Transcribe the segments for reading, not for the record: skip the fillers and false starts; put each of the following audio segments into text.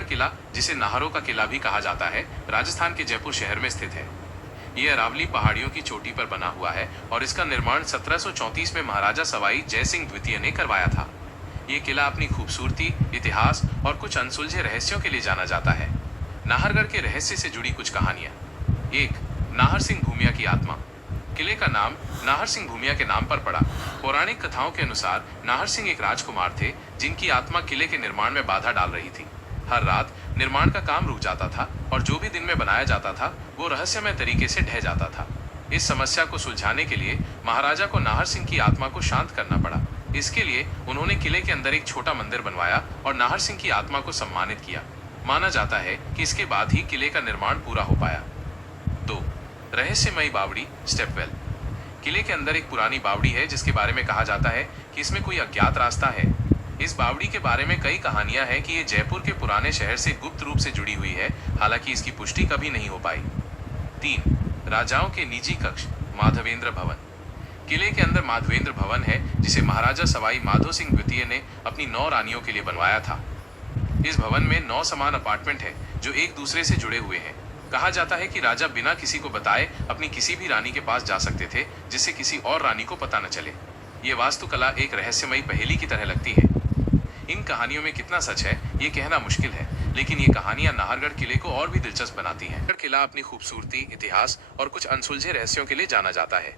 नाहरगढ़ किला, जिसे नाहरों का किला भी कहा जाता है, राजस्थान के जयपुर शहर में स्थित है। ये अरावली पहाड़ियों की चोटी पर बना हुआ है और इसका निर्माण 1734 में महाराजा सवाई जय सिंह द्वितीय ने करवाया था। ये किला अपनी खूबसूरती, इतिहास और कुछ अनसुलझे रहस्यों के लिए जाना जाता है। नाहरगढ़ के रहस्य से जुड़ी कुछ कहानियां। 1. नाहर सिंह भूमिया की आत्मा। किले का नाम नाहर सिंह भूमिया के नाम पर पड़ा। पौराणिक कथाओं के अनुसार नाहर सिंह एक राजकुमार थे जिनकी आत्मा किले के निर्माण में बाधा डाल रही थी। हर रात निर्माण का काम रुक जाता था और जो भी दिन में बनाया जाता था वो रहस्यमय तरीके से ढह जाता था। इस समस्या को सुलझाने के लिए महाराजा को नाहर सिंह की आत्मा को शांत करना पड़ा। इसके लिए उन्होंने किले के अंदर एक छोटा मंदिर बनवाया और नाहर सिंह की आत्मा को सम्मानित किया। माना जाता है कि इसके बाद ही किले का निर्माण पूरा हो पाया। 2. रहस्यमयी बावड़ी स्टेपवेल। किले के अंदर एक पुरानी बावड़ी है जिसके बारे में कहा जाता है कि इसमें कोई अज्ञात रास्ता है। इस बावड़ी के बारे में कई कहानियां हैं कि ये जयपुर के पुराने शहर से गुप्त रूप से जुड़ी हुई है, हालांकि इसकी पुष्टि कभी नहीं हो पाई। 3. राजाओं के निजी कक्ष माधवेंद्र भवन। किले के अंदर माधवेंद्र भवन है जिसे महाराजा सवाई माधो सिंह द्वितीय ने अपनी 9 रानियों के लिए बनवाया था। इस भवन में 9 समान अपार्टमेंट है जो एक दूसरे से जुड़े हुए हैं। कहा जाता है कि राजा बिना किसी को बताए अपनी किसी भी रानी के पास जा सकते थे जिससे किसी और रानी को पता न चले। ये वास्तुकला एक रहस्यमयी पहेली की तरह लगती है। इन कहानियों में कितना सच है ये कहना मुश्किल है, लेकिन ये कहानियां नाहरगढ़ किले को और भी दिलचस्प बनाती हैं। किला अपनी खूबसूरती, इतिहास और कुछ अनसुलझे रहस्यों के लिए जाना जाता है।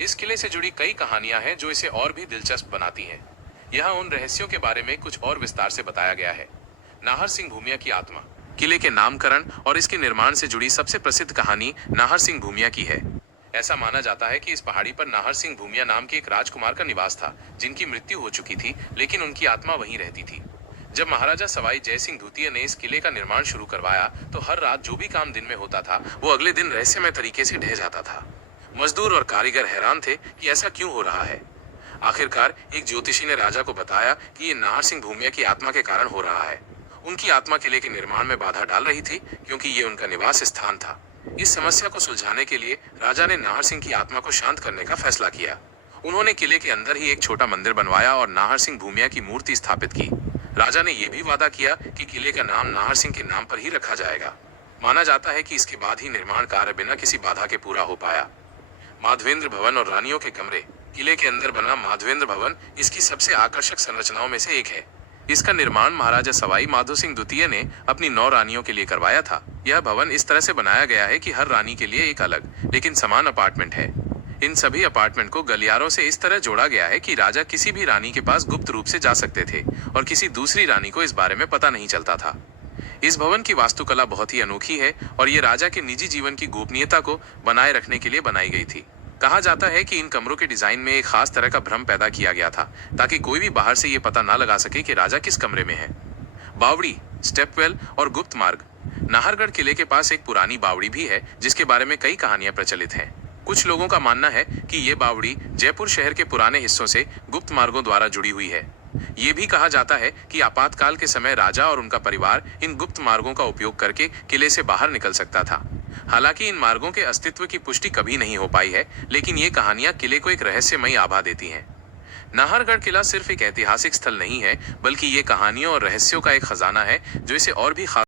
इस किले से जुड़ी कई कहानियां हैं जो इसे और भी दिलचस्प बनाती हैं। यहाँ उन रहस्यों के बारे में कुछ और विस्तार से बताया गया है। नाहर सिंह भूमिया की आत्मा। किले के नामकरण और इसके निर्माण से जुड़ी सबसे प्रसिद्ध कहानी नाहर सिंह भूमिया की है। ऐसा माना जाता है कि इस पहाड़ी पर नाहर सिंह भूमिया नाम के एक राजकुमार का निवास था जिनकी मृत्यु हो चुकी थी, लेकिन उनकी आत्मा वहीं रहती थी। जब महाराजा सवाई जय सिंह द्वितीय ने इस किले का निर्माण शुरू करवाया तो हर रात जो भी काम दिन में होता था वो अगले दिन रहस्यमय तरीके से ढह जाता था। मजदूर और कारीगर हैरान थे कि ऐसा क्यों हो रहा है। आखिरकार एक ज्योतिषी ने राजा को बताया कि ये नाहर सिंह भूमिया की आत्मा के कारण हो रहा है। उनकी आत्मा किले के निर्माण में बाधा डाल रही थी क्योंकि ये उनका निवास स्थान था। इस समस्या को सुलझाने के लिए राजा ने नाहर सिंह की आत्मा को शांत करने का फैसला किया। उन्होंने किले के अंदर ही एक छोटा मंदिर बनवाया और नाहर सिंह भूमिया की मूर्ति स्थापित की। राजा ने यह भी वादा किया कि किले का नाम नाहर सिंह के नाम पर ही रखा जाएगा। माना जाता है कि इसके बाद ही निर्माण कार्य बिना किसी बाधा के पूरा हो पाया। माधवेंद्र भवन और रानियों के कमरे। किले के अंदर बना माधवेंद्र भवन इसकी सबसे आकर्षक संरचनाओं में से एक है। इसका निर्माण महाराजा सवाई माधो सिंह द्वितीय ने अपनी 9 रानियों के लिए करवाया था। यह भवन इस तरह से बनाया गया है कि हर रानी के लिए एक अलग लेकिन समान अपार्टमेंट है। इन सभी अपार्टमेंट को गलियारों से इस तरह जोड़ा गया है कि राजा किसी भी रानी के पास गुप्त रूप से जा सकते थे और किसी दूसरी रानी को इस बारे में पता नहीं चलता था। इस भवन की वास्तुकला बहुत ही अनोखी है और ये राजा के निजी जीवन की गोपनीयता को बनाए रखने के लिए बनाई गई थी। कहा जाता है कि इन कमरों के डिजाइन में एक खास तरह का भ्रम पैदा किया गया था ताकि कोई भी बाहर से ये पता ना लगा सके कि राजा किस कमरे में है। बावड़ी, स्टेपवेल और गुप्त मार्ग। नाहरगढ़ किले के पास एक पुरानी बावड़ी भी है जिसके बारे में कई कहानियां प्रचलित हैं। कुछ लोगों का मानना है कि ये बावड़ी जयपुर शहर के पुराने हिस्सों से गुप्त मार्गों द्वारा जुड़ी हुई है। ये भी कहा जाता है कि आपातकाल के समय राजा और उनका परिवार इन गुप्त मार्गों का उपयोग करके किले से बाहर निकल सकता था। हालांकि इन मार्गों के अस्तित्व की पुष्टि कभी नहीं हो पाई है, लेकिन ये कहानियां किले को एक रहस्यमयी आभा देती हैं। नाहरगढ़ किला सिर्फ एक ऐतिहासिक स्थल नहीं है, बल्कि ये कहानियों और रहस्यों का एक खजाना है जो इसे और भी खास